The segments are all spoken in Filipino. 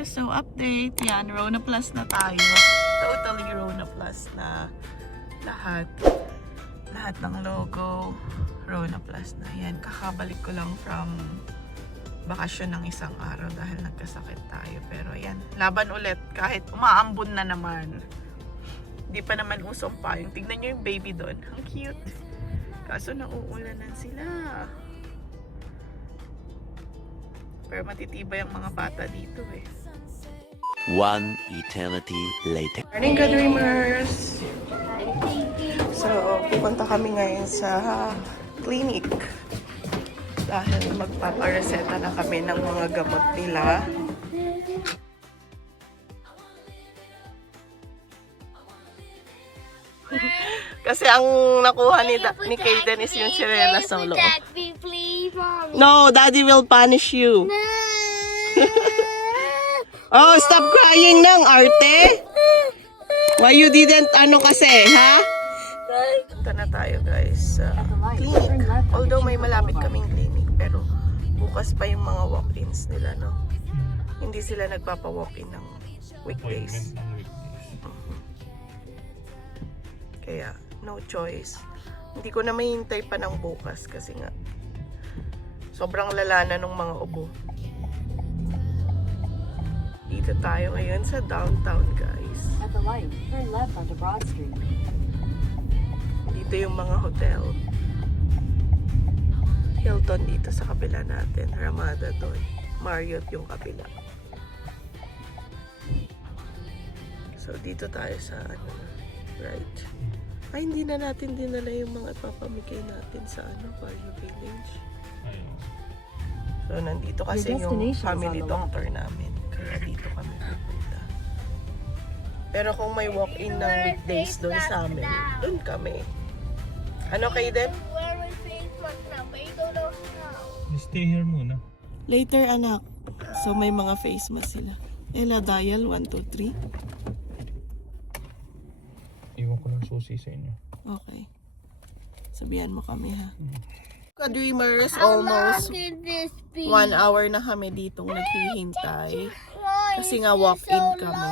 Dreamers! So update, yan, Rona Plus na tayo. Totally Rona Plus na lahat. Lahat ng logo, Rona Plus na. Yan, kakabalik ko lang from bakasyon ng isang araw dahil nagkasakit tayo. Pero yan, laban ulit kahit umaambon na naman. Hindi pa naman usong payong. Tignan nyo yung baby doon. Ang cute. Kaso nauulanan sila. Pero matitibay ang mga bata dito eh. One eternity later. Morning, good dreamers! So, pupunta kami ngayon sa clinic. Dahil magpapareseta na kami ng mga gamot nila. Kasi ang nakuha ni Kaden is yung sirena solo. No, Daddy will punish you. Oh, stop crying nang, Arte. Why you didn't kasi, ha? Punta na tayo, guys, sa clinic. Although may malapit kaming clinic, pero bukas pa yung mga walk-ins nila, no? Hindi sila nagpapa-walk-in ng weekdays. Kaya, no choice. Hindi ko na mahintay pa ng bukas kasi nga sobrang lala na ng mga ubo. Dito tayo ngayon sa downtown, guys. At the light, turn left onto Broad Street. Dito yung mga hotel. Hilton dito sa kabila natin. Ramada doon. Marriott yung kabila. So, dito tayo sa right. Ay, hindi na natin dinala yung mga papamigay natin sa Barrio Village. So, nandito kasi yung family doctor namin. Kaya dito kami pupunta. Pero kung may walk-in ng weekdays doon sa amin, doon kami. Ano kayo din? Stay here muna. Later, anak. So, may mga face mask sila. Ella, dial 123. Iwan ko ng susi sa inyo. Okay. Sabihan mo kami, ha? Ka-dreamers, almost 1 hour na kami ditong naghihintay. Kasi nga walk-in kami.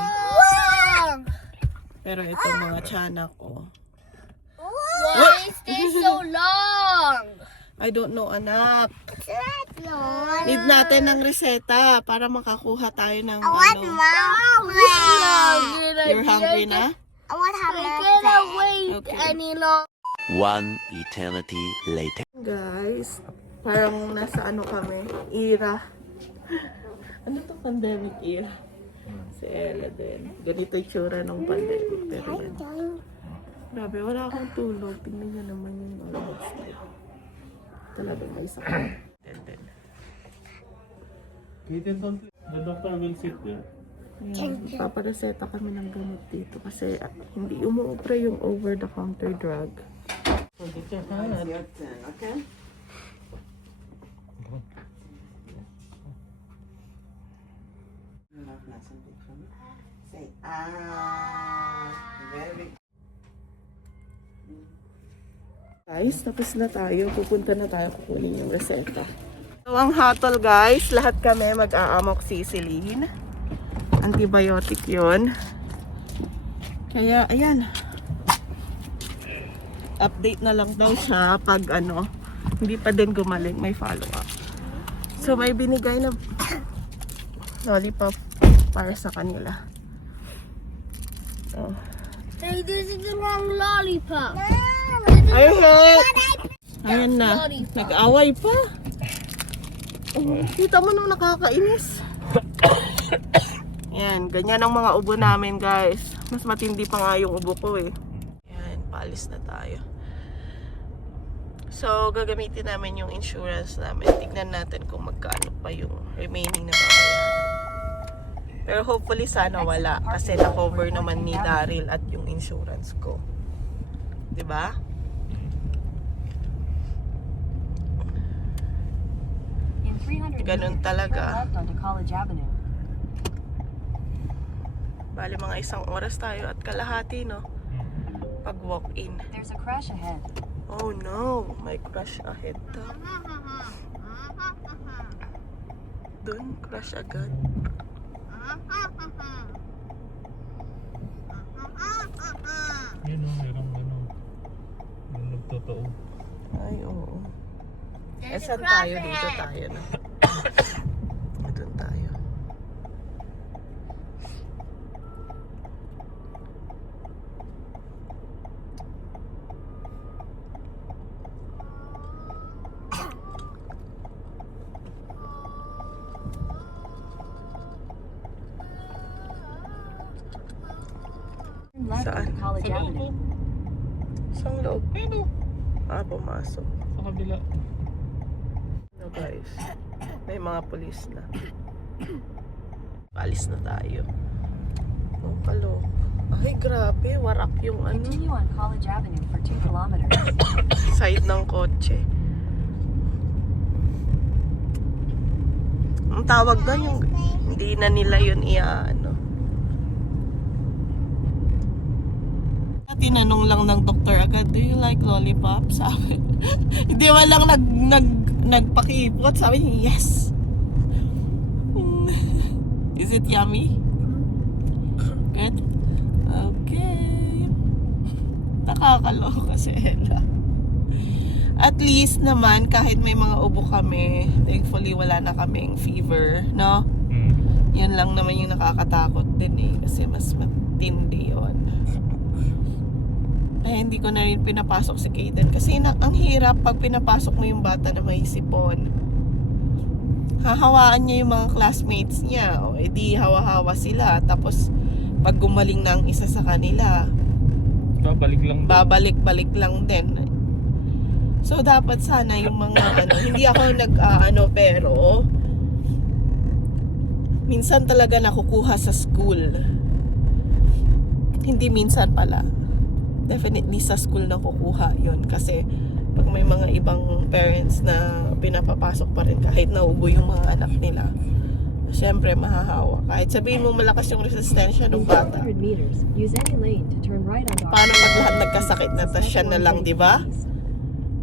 Pero ito mga tiyanak ko. Why is this so long? I don't know, anak. Need natin ng reseta para makakuha tayo ng You're hungry na? I want to have I wait Okay. any long. One eternity later. Guys, parang nasa kami, era. Ano to, pandemic era? Si Ella din. Ganito yung tsura ng pandemic. Pero yan. Grabe, wala akong tulog. Tingnan nyo naman yung almost night. Talagang may sakit. The doctor will sit there. Ayan, papareseta kami ng gamot dito kasi hindi umuupra yung over-the-counter drug. Okay? Say, very. Guys, tapos na tayo. Pupunta na tayo kukunin yung reseta. So, ang hatol guys, lahat kami mag-aamoxicillin. Antibiotic yon. Kaya, ayan. Update na lang daw siya pag hindi pa din gumaling, may follow-up. So, may binigay na lollipop para sa kanila. Oh. Hey, this is the wrong lollipop. Ayun! Ayan na. Nag-away pa. Oh, kita mo nung nakakainis. Ayan, ganyan ang mga ubo namin, guys. Mas matindi pa nga yung ubo ko eh. Ayan, paalis na tayo. So, gagamitin namin yung insurance namin. Tignan natin kung magkano pa yung remaining na babayaran. Pero hopefully sana wala. Kasi na-cover naman ni Daryl at yung insurance ko. Diba? In 300 Ganun meters, talaga. turn left onto College Avenue. Bali mga 1 oras tayo at kalahati, no? Pag walk-in. There's a crash ahead. Oh no, may crush ahead daw. Dun, crush agad. Yun o, mayroong ano. Yung nagtotoo. Ay, oo. There's a Saan cross tayo? Dito ahead. tayo na. Doon tayo. Turn left Saan? onto College Sa loob Avenue. o. Saan loob? Ayun o. Pumasok. Sa kabila. No guys, may mga pulis na. Alis na tayo. Oh, kalok. Ay, grabe. Warak yung ano, Continue on College Avenue for 2 kilometers. side ng kotse. Ang tawag doon yung hindi na nila yun ano. Tinanong lang ng doktor agad, do you like lollipop? Sabi. Hindi walang nagpakipot. Sabi niya, yes. Is it yummy? Good? Okay. Nakakaloka si Ella. At least naman, kahit may mga ubo kami, thankfully wala na kaming fever, no? Yan lang naman yung nakakatakot din eh. Kasi mas matindi yun. Ay, hindi ko na rin pinapasok si Kaden. Kasi ang hirap pag pinapasok mo yung bata na may sipon. Hahawaan niya yung mga classmates niya. O edi hawa-hawa sila. Tapos pag gumaling na ang isa sa kanila, Babalik lang din. babalik-balik lang din. So dapat sana yung mga hindi ako pero minsan talaga nakukuha sa school. Hindi minsan pala. Definitely sa school na kukuha yun. Kasi pag may mga ibang parents na pinapapasok pa rin kahit naubo yung mga anak nila, syempre mahahawa. Kahit sabihin mo malakas yung resistensya ng In bata. 400 meters, use any lane to turn right onto Paano pag lahat Avenue. nagkasakit na tas siya na lang, di ba?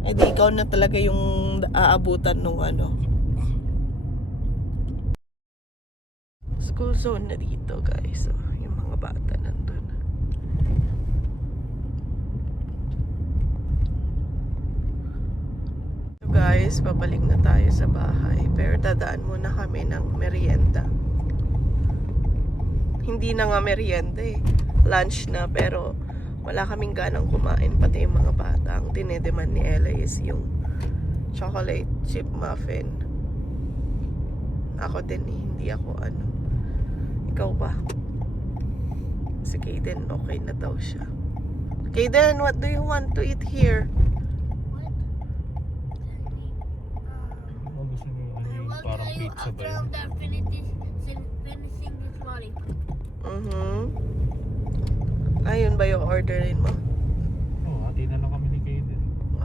Eh di ikaw na talaga yung aabutan nung school zone na dito, guys. So, yung mga bata nandun. So guys, babalik na tayo sa bahay. Pero dadaan muna kami ng merienda. Hindi na nga merienda eh. Lunch na, pero wala kaming ganang kumain, pati yung mga bata. Ang dinedemand ni Ella is yung chocolate chip muffin. Ako din eh, hindi ako Ikaw ba? Si Kaden, okay na daw siya. Kaden, what do you want to eat here? Gusto nyo yung parang pizza ba yun? After I'm finishing this lollipop. Ayun ba yung orderin mo? Oo, hati na lang kami ni Kaden.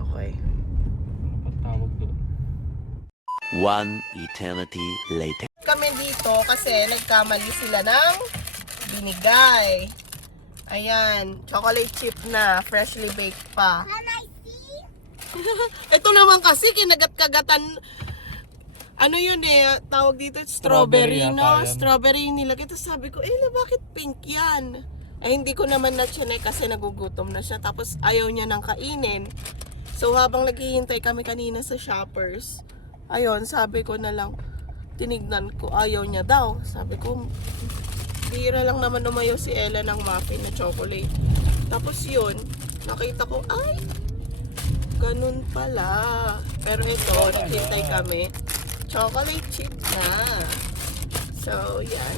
Okay. Ano pa tawag doon? One eternity later. Kami dito kasi nagkamali sila ng binigay. Ayan, chocolate chip na, freshly baked pa. Can I see? Ito naman kasi kinagat-kagatan. Ano yun eh, tawag dito, strawberry, Strawberry yata no? yan. Strawberry yung nilagay. Tapos sabi ko, bakit pink yan? Ay, hindi ko naman na-check kasi nagugutom na siya. Tapos ayaw niya nang kainin. So habang naghihintay kami kanina sa Shoppers, ayun, sabi ko na lang, tinignan ko, ayaw niya daw. Sabi ko, bira lang naman umayo si Ella ng muffin na chocolate. Tapos yun, nakita ko, ay, ganun pala. Pero ito, naghintay kami, chocolate chip na. So, yan.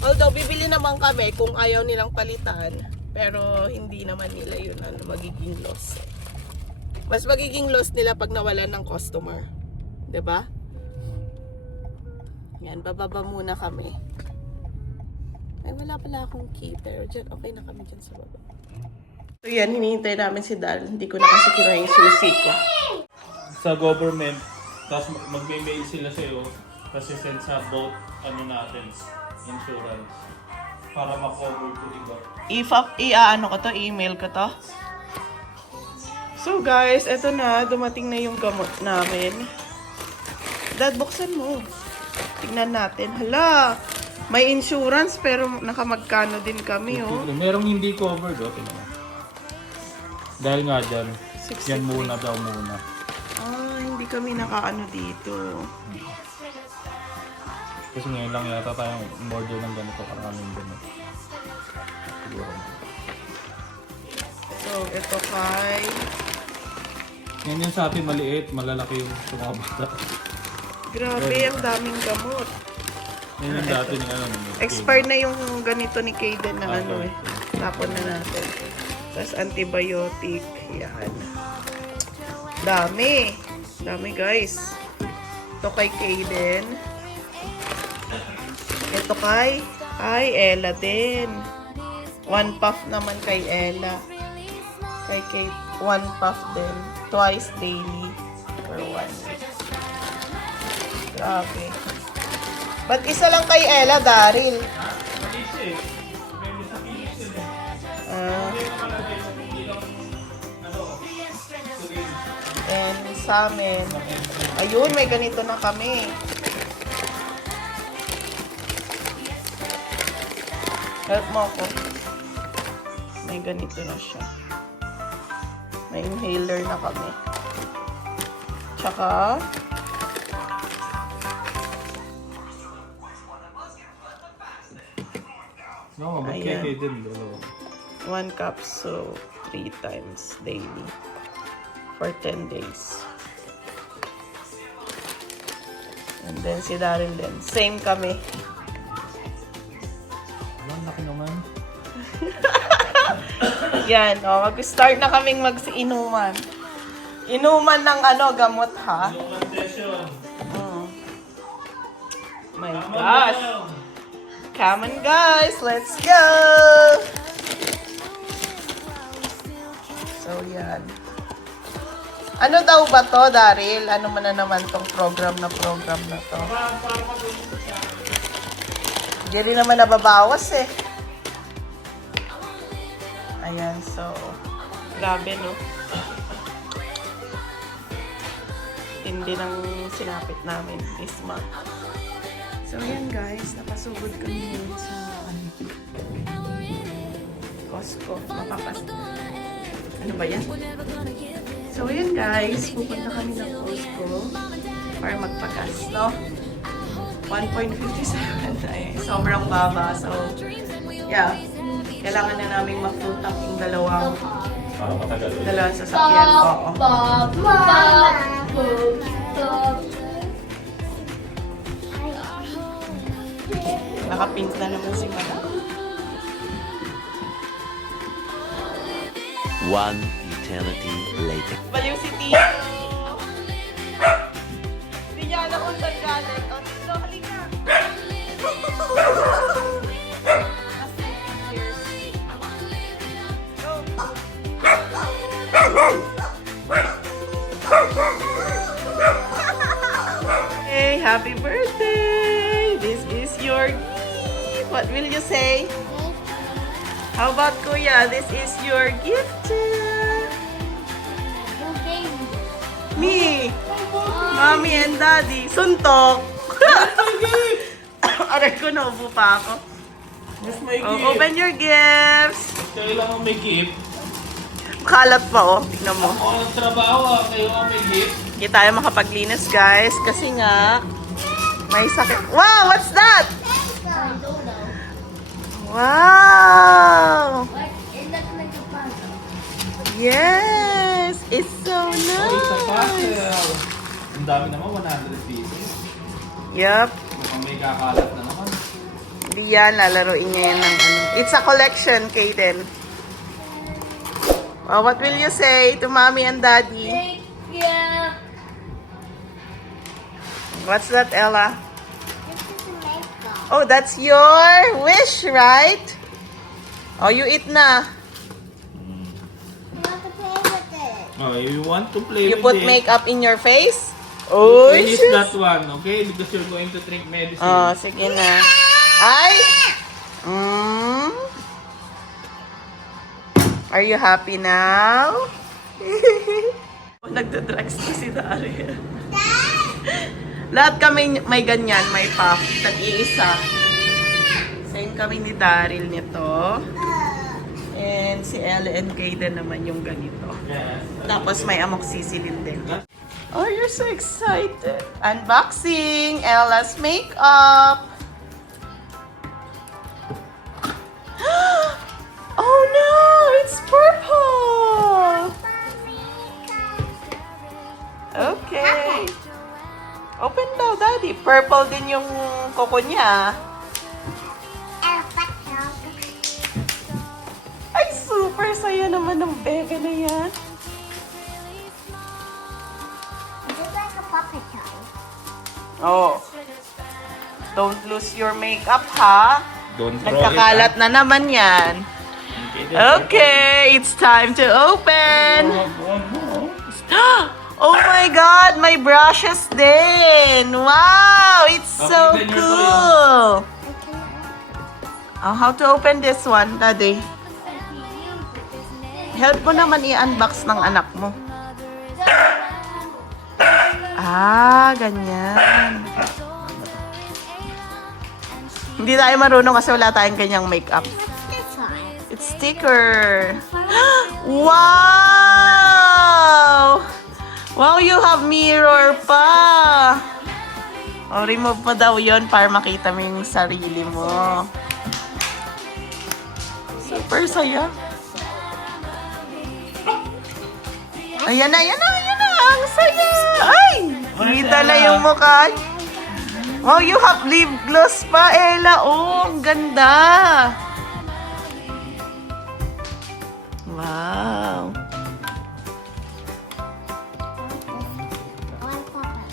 Although, bibili naman kami kung ayaw nilang palitan. Pero, hindi naman nila yun magiging loss. Mas magiging loss nila pag nawalan ng customer. 'Di ba? Yan, bababa muna kami. Ay, wala pala akong key. Pero dyan, okay na kami dyan sa baba. So yan, hinihintay namin si Dal. Hindi ko na kasi kinuha yung susi ko. Sa government, tapos magme-mail sila sa'yo kasi send sa boat, natin, insurance. Para ma-cover ko, diba? I-ano ko to, email ko to. So guys, eto na, dumating na yung gamot namin. Dad, buksan mo. Tingnan natin. Hala, May insurance pero nakamagkano din kami, oh. Merong hindi covered, oh. Tingnan mo. Dahil nga dyan, 63. yan muna daw muna. Ah, hindi kami nakaano dito. Kasi ngayon lang yata tayong order ng ganito karaming ganito. Siguro. So, ito kay... Yan yung sa atin maliit, malalaki yung sa mga bata. Grabe, ang daming gamot. Yan yung dati ni ano. Expired na yung ganito ni Kaden na Ah, ano eh. Tapon na natin. Tapos antibiotic. Yan. Dami. Dami guys. Ito kay Kaden. Ito kay Ella din. 1 puff naman kay Ella. Kay Kate, 1 puff din. Twice daily for 1 week. Grabe. Ba't isa lang kay Ella, Daryl? Ah. And sa amin. Ayun, may ganito na kami. Help mo ako. May ganito na siya. May inhaler na kami. Tsaka, No, ba't Ayan. kaya din? Dalawa. 1 capsule 3 times daily for 10 days. And then si Daryl din. Same kami. Ang laki naman. Yan, o. Mag-start na kaming mag-inuman. Inuman ng ano, gamot ha. Inuman session. My gosh. Come on guys, let's go! So yan. Ano daw ba to, Daryl? Ano man na naman tong program na to? Hindi rin naman nababawas eh. Ayan, so, grabe no. Tindi ng sinapit namin this month. So, yan guys, napasugod kami ngayon sa Costco. Ano ba yan? So, yan guys, pupunta kami ng Costco para magpagas, no? 1.57. Ay, sobrang baba. So, yeah. Kailangan na namin ma-full tank yung dalawang sasakyan. Oo. Nakapink na naman si Mama. One eternity later. Baliw si Tito. Hindi niya alam kung saan galing. O, Tito, halika. Hey, happy birthday! This is your gift. What will you say? How about Kuya? This is your gift too. Me, Mommy and Daddy. Suntok. Aray ko, naubo pa ako. Mas may Oh, gift. open your gifts. Kailangan may gift. Kalat pa, oh. Tignan mo. Ako nagtrabaho, kayo ang may gift. Hindi tayo makapaglinis, guys. Kasi nga, may sakit. Wow! What's that? Wow! Yes! It's so Oh, it's a nice! puzzle. Ang dami naman, 100 pieces. Yup. Mukhang may kakalat na naman. Hindi yan, lalaroin niya yan ng ano. It's a collection, Kaden. Oh, what will you say to Mommy and Daddy? Yeah. What's that, Ella? Oh, that's your wish, right? Oh, you eat na. Oh, you want to play You with put it? makeup in your face? Oh, Finish sus. that one, okay? Because you're going to drink medicine. Oh, sige na. Ay! Mm. Are you happy now? Nagda-drugs na si Daryl. Lahat kami may ganyan, may puff. Tag-iisa. Same kami ni Daryl nito. And si Ella and Kaden naman yung ganito. Yes. Tapos may amoxicillin din. Oh, you're so excited. Unboxing Ella's makeup. Oh no, it's purple. Okay. Open daw, Daddy. Purple din yung koko niya. Ay, super saya naman ng bebe na yan. Just like a puppet toy. Oh. Don't lose your makeup, ha? Don't throw Nagkakalat na naman yan. Okay, it's time to open. Oh my God, my brushes din. Wow, it's so Okay, then you're cool. Oh, how to open this one, Daddy? Help mo naman i-unbox ng anak mo. Ah, ganyan. Hindi tayo marunong kasi wala tayong ganyang makeup. This one. It's sticker. Wow! Wow, you have mirror pa. O, remove mo daw yon para makita mo yung sarili mo. Super saya. Ayan na, ayan na, ayan na. Ang saya. Ay! Kita na yung mukha. Wow, you have lip gloss pa, Ella. Oh, ang ganda. Wow. One puppet.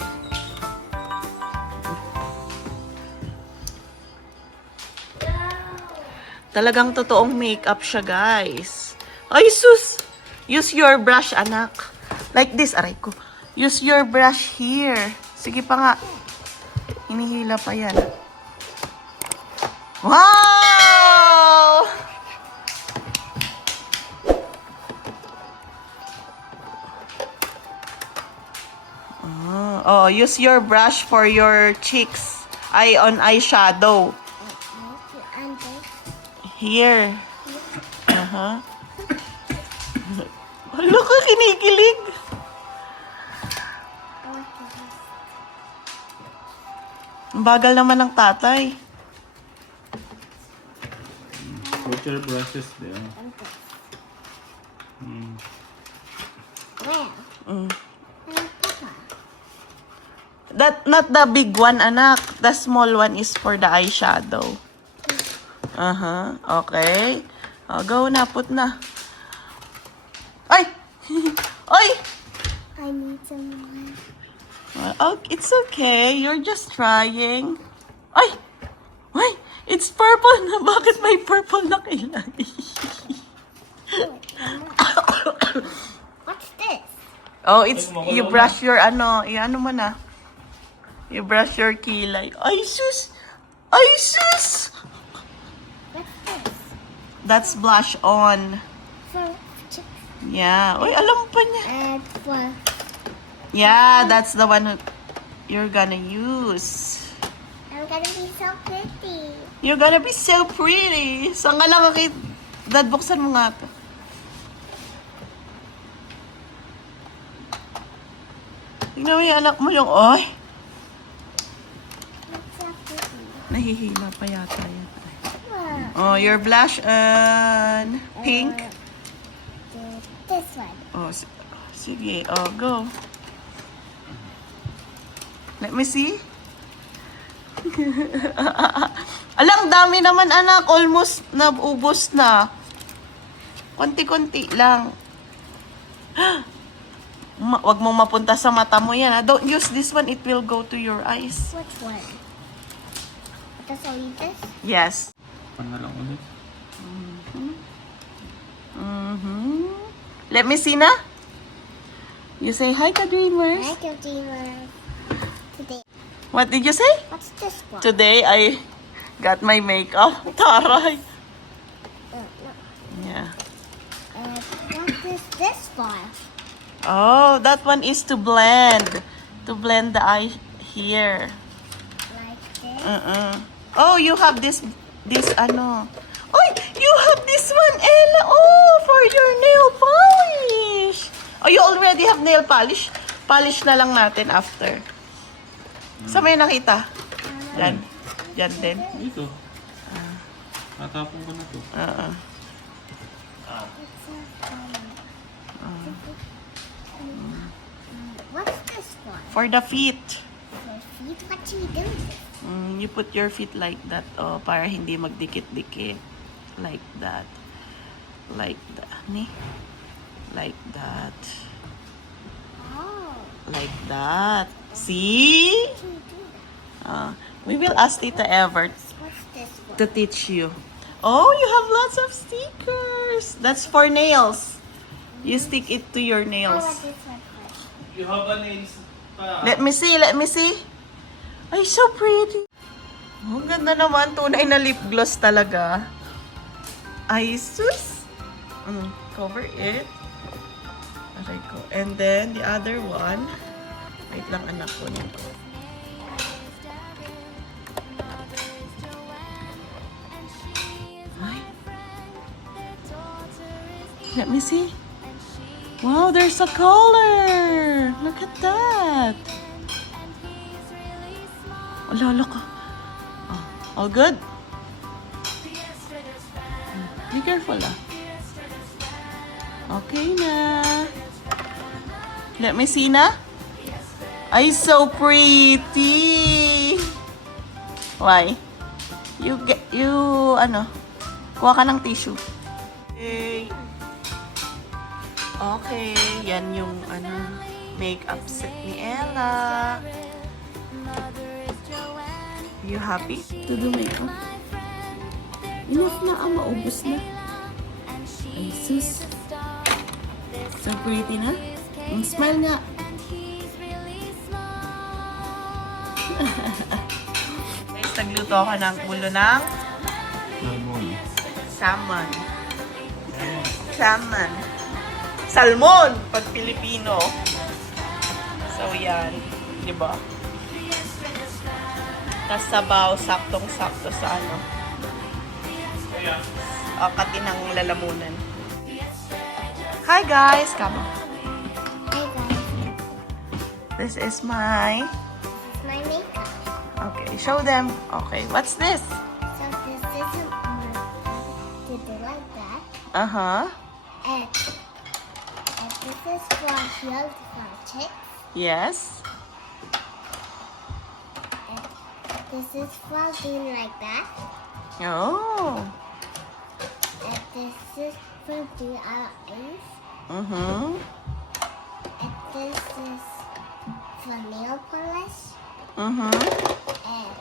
Talagang totoong makeup siya, guys. Ay, sus! Use your brush, anak. Like this, aray ko. Use your brush here. Sige pa nga. Hinihila pa yan. Wow! Oh, use your brush for your cheeks. On eyeshadow. And this. Here. Aha. Hala ka, kinikilig. Ang bagal naman ng tatay. Put your brushes there. Where? Mm. And Papa. That not the big one, anak. The small one is for the eyeshadow. Okay. Oh, go na, put na. Ay! Ay! I need some more. Oh, it's okay. You're just trying. Ay! Ay! It's purple na. Bakit may purple na kilay? What's this? Oh, it's, you brush your ano mo na. You brush your kilay. Ay, sus! Ay, sus! What's this? That's blush on. For chicks. Yeah. Uy, alam pa niya. And for Yeah, that's the one you're gonna use. I'm gonna be so pretty. You're gonna be so pretty. Saan ka lang Dad, buksan mo nga ito. Tingnan mo yung anak mo yung, oy. It's so pretty. Nahihila pa yata yan. Wow. Oh, your blush on pink. This one. Oh, sige. Oh, go. Let me see. Alang dami naman, anak. Almost naubos na. Konti-konti lang. Wag mong mapunta sa mata mo yan. Don't use this one. It will go to your eyes. Which one? Does I eat this? Yes. Ano lang ulit? Let me see na. You say hi to dreamers. I can do today. What did you say? What's this one? Today, I got my makeup. Taray. No. Yeah. What is this for? Oh, that one is to blend. To blend the eye here. Like this? Oh, you have this this ano. Oy, you have this one, Ella. Oh, for your nail polish. Oh, you already have nail polish? Polish na lang natin after. Saan mo yung nakita? Yan. Yan din. Ito. Natapon ko na to. What's this one? For the feet. My feet? What do you do? You put your feet like that, oh, para hindi magdikit-dikit. Like that. Like that. Ni? Like that. Oh. Like that. See? What do you do that? We will ask Tita Evert What's this one? to teach you. Oh, you have lots of stickers. That's for nails. You stick it to your I nails. want this one first. You have a nails pa. Let me see, let me see. Ay, so pretty. Oh, ganda naman. Tunay na lip gloss talaga. Ay, sus. Cover it. Aray ko. And then, the other one. Wait lang, anak ko nito. Ay. Let me see. Wow, there's a color. Look at that. Oh, lolo ka. Oh, all good? Be careful ah. Okay na. Let me see na. Ay, so pretty. Why? Kuha ka ng tissue. Okay. Okay, yan yung makeup set ni Ella. You happy to do makeup? Enough na, maubos na. Ay, sus. So pretty na. Smile nga. Guys, nagluto ako ng ulo ng salmon. Salmon. Salmon, pag Pilipino. So, yan. Diba? Tas sabaw, saktong-sakto sa katinang lalamunan. Hi guys! Come on. Hey guys, This is my... my makeup. Okay, show them. Okay, what's this? So this is to do like that. Uh-huh. And this is for healed for chicks. Yes. And this is for doing like that. Oh. And this is for doing our eyes. Mm-hmm. And this is for nail polish. Mm-hmm. And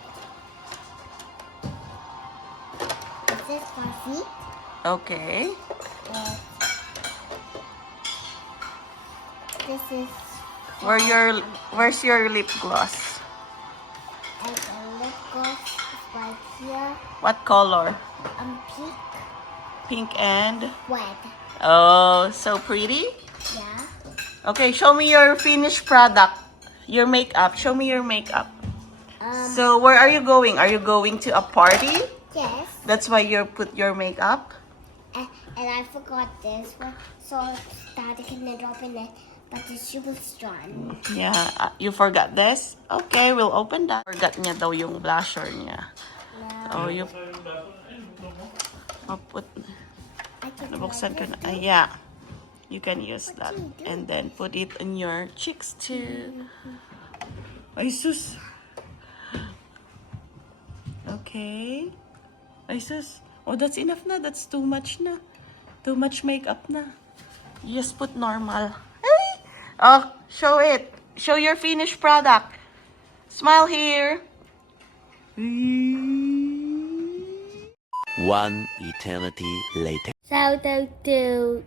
this is for feet. Okay. And this is Where's your lip gloss? and the lip gloss is right here. What color? Pink, Pink and... red. Oh, so pretty. Yeah. Okay, show me your finished product. Your makeup. Show me your makeup. So, where are you going? Are you going to a party? Yes. That's why you put your makeup? And I forgot this one, so Daddy can drop in it, but the shoe was strong. Yeah, you forgot this? Okay, we'll open that. Forgot niya daw yung blusher niya. Oh, you... Oh, put... I can Nabuksan ko na. Yeah. You can use that. And then put it on your cheeks too. Ay, sus. Okay. Ay, sus. Oh, that's enough na. That's too much na. Too much makeup na. You just put normal. Hey! Oh, show it. Show your finished product. Smile here. One eternity later. Shout out to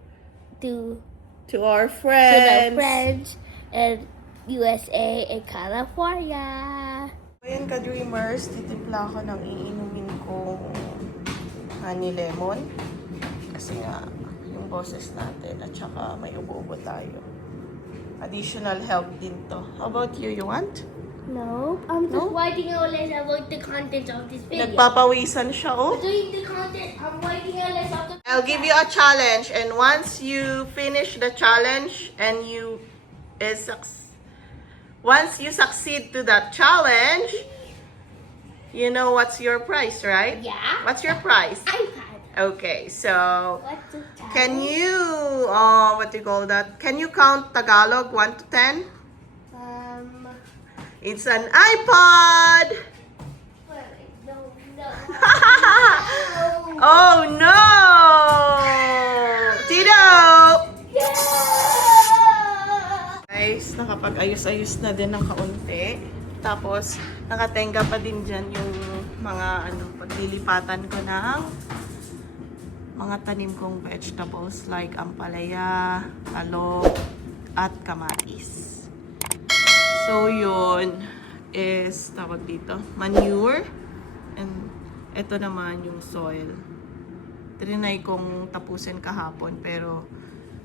To our the friends. friends in USA and California. Ayan ka-dreamers, titimpla ako ng iinumin kong honey lemon. Kasi nga, yung boses natin at saka may ubo-ubo tayo. Additional help din to. How about you? You want? No, I'm just No? writing a list about the content of this video. Nagpapawisan siya, oh. Doing the content, I'm writing a list of the. I'll give you a challenge, and once you finish the challenge and once you succeed to that challenge, you know what's your prize, right? Yeah. What's your prize? iPad. Okay, so What's the time? can you what do you call that? Can you count Tagalog 1 to 10? It's an iPod. No. Oh no! Tito! Guys, nakapag-ayos-ayos na din ng kaunti. Tapos, nakatenga pa din dyan yung mga paglilipatan ko ng mga tanim kong vegetables like ampalaya, talong, at kamatis. So, yun is, tawag dito, manure. And, ito naman yung soil. Trinay kong tapusin kahapon, pero,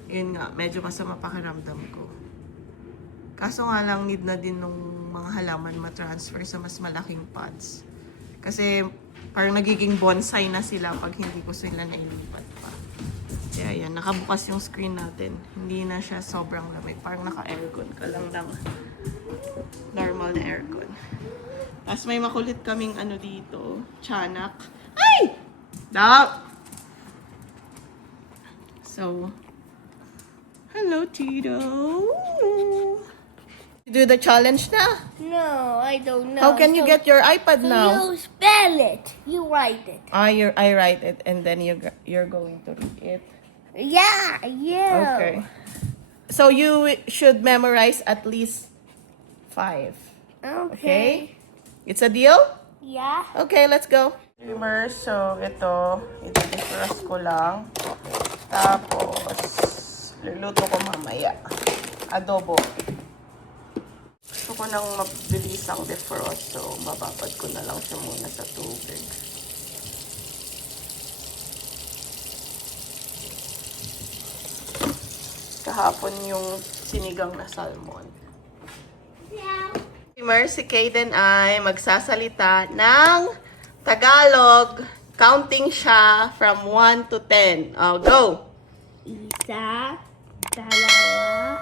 yun nga, medyo masama pakiramdam ko. Kaso nga lang, need na din nung mga halaman ma-transfer sa mas malaking pots. Kasi, parang nagiging bonsai na sila pag hindi ko sila nailipat pa. Kaya yan, nakabukas yung screen natin. Hindi na siya sobrang lamig. Parang naka-aircon ka lang ng normal na aircon. Tapos may makulit kaming dito, tiyanak. Ay! Stop! So, hello, Tito. You do the challenge na? No, I don't know. How can you get your iPad So now? you spell it. You write it. I write it and then you're going to read it. Yeah. Okay. So you should memorize at least 5. Okay? It's a deal? Yeah. Okay, let's go. Streamers, so ito, i-defrost ko lang. Tapos, luluto ko mamaya. Adobo. Gusto ko nang mabilis ang defrost, so bababad ko na lang siya muna sa tubig. Kahapon yung sinigang na salmon. Si Kaden ay magsasalita ng Tagalog. Counting siya from 1 to 10. Oh, go! Isa, dalawa,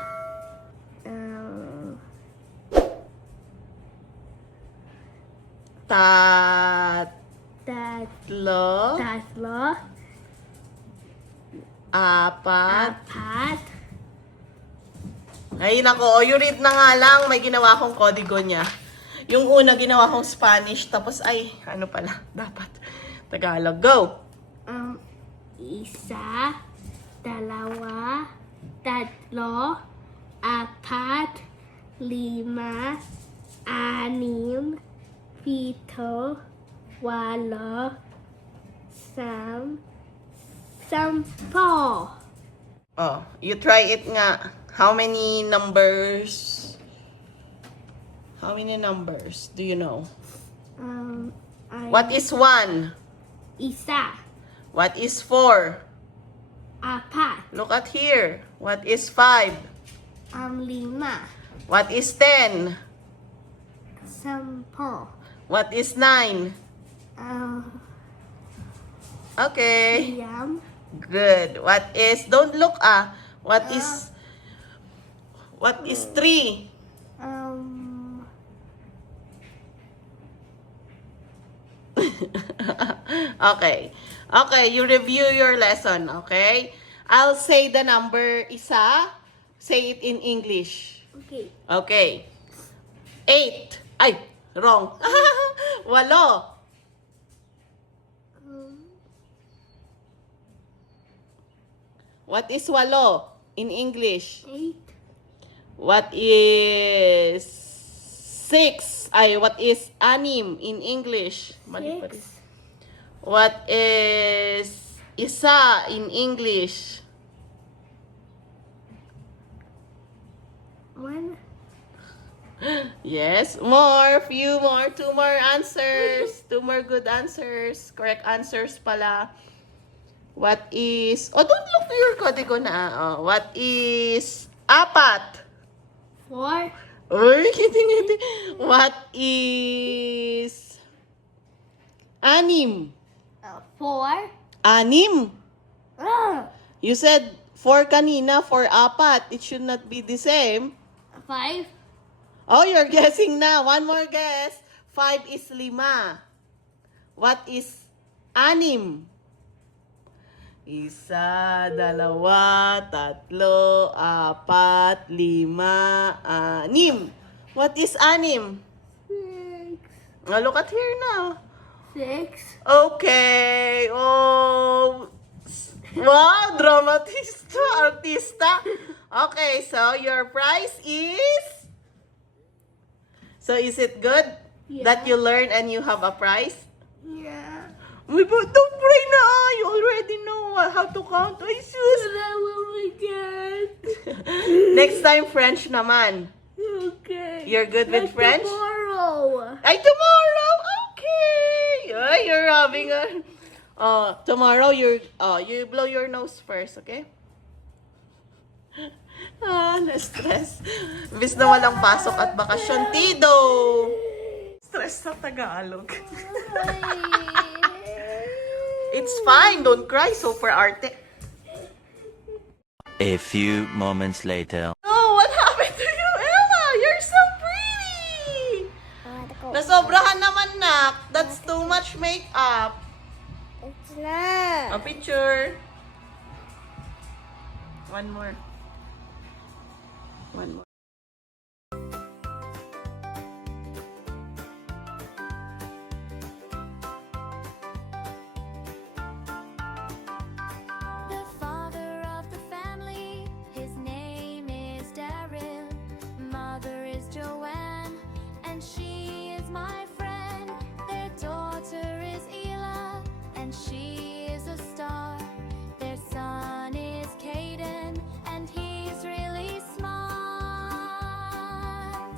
Tatlo, tatlo, apat. apat, Ay, nako, you read na nga lang. May ginawa akong kodigo niya. Yung una, ginawa kong Spanish. Tapos, ay, ano pala, dapat Tagalog. Go! isa, dalawa, tatlo, apat, lima, anim, pito, walo, sampo. Oh, you try it nga. How many numbers? How many numbers do you know? What is 1? Isa, What is 4? apat, Look at here. What is 5? lima, What is 10? sampo, What is 9? Okay. siyam, Good. What is, don't look What is 3? Okay. Okay, you review your lesson, okay? I'll say the number isa. Say it in English. okay, Okay. 8. Ay, wrong. 8. What is 8 in English? 8, What is 6? Ay, what is 6 in English? Mali pa rin. 6, What is isa in English? 1, Yes, more, few more, 2 more answers. 2 more good answers. Correct answers pala. What is, don't look to your kodigo na. What is 4? 4, Uy, ngiti-ngiti. What is anim? 4. Anim. Ah, You said 4 kanina, 4 apat. It should not be the same. 5. Oh, you're guessing na. One more guess. 5 is 5. What is anim? 1, 2, 3, 4, 5, 6. What is anim? 6. Oh, look at here now. 6. Okay. Oh. Wow, dramatista, artista. Okay, so your prize is... So is it good that you learn and you have a prize? Yeah. Uy, but don't pray na. You already know how to count. Ay, sus. I will forget. Next time, French naman. Okay. You're good with French? Tomorrow. Ay, tomorrow. Okay. Ay, you're having a... tomorrow, you blow your nose first, okay? Na-stress. Imbis na walang pasok at bakasyon. Tido! Stress sa Tagalog. It's fine. Don't cry. Super arte. A few moments later. Oh, what happened to you, Ella? You're so pretty! Go. Nasobrahan naman, nak. That's too much makeup. It's not. A picture. One more. One more.